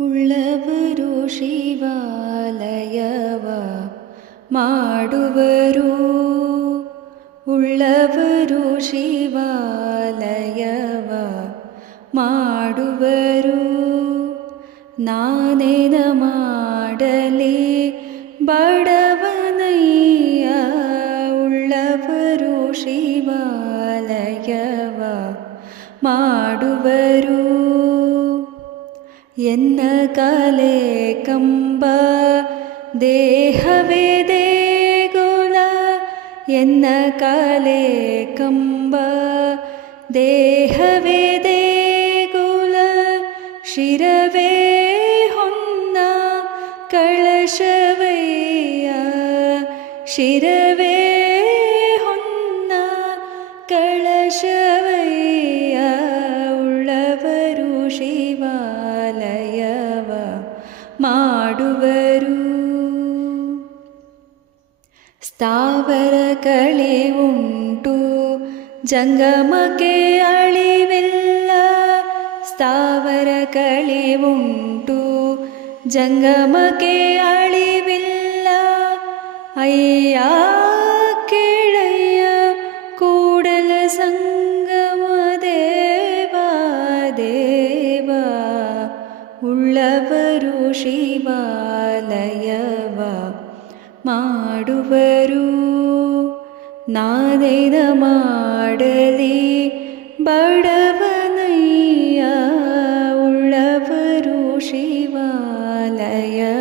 ಉಳ್ಳವರು ಶಿವಾಲಯವ ಮಾಡುವರು ಉಳ್ಳವರು ಶಿವಾಲಯವ ಮಾಡುವರು ನಾನೇನ ಮಾಡಲಿ ಬಡವನಯ್ಯ ಉಳ್ಳವರು ಶಿವಾಲಯವ ಮಾಡುವರು ಎನ್ನ ಕಲೆ ಕಂಬ ದೇಹವೇ ದೇಗುಲ ಎನ್ನ ಕಲೆ ಕಂಬ ದೇಹವೇ ದೇಗುಲ ಶಿರವೇ ಹೊನ್ನ ಕಳಶವಯ್ಯ ಶಿರವೇ ಮಾಡುವರು. ಸ್ಥಾವರ ಕಳೆ ಉಂಟು ಜಂಗಮಕ್ಕೆ ಅಳಿವಿಲ್ಲ. ಸ್ಥಾವರ ಕಳೆ ಉಂಟು ಜಂಗಮಕ್ಕೆ ಅಳಿವಿಲ್ಲ ശിവാലയവ മാടുവരു. മാടുവരൂ നാദേതമാടലി ബടവനയ്യ ഉള്ളവരു ശിവാലയവ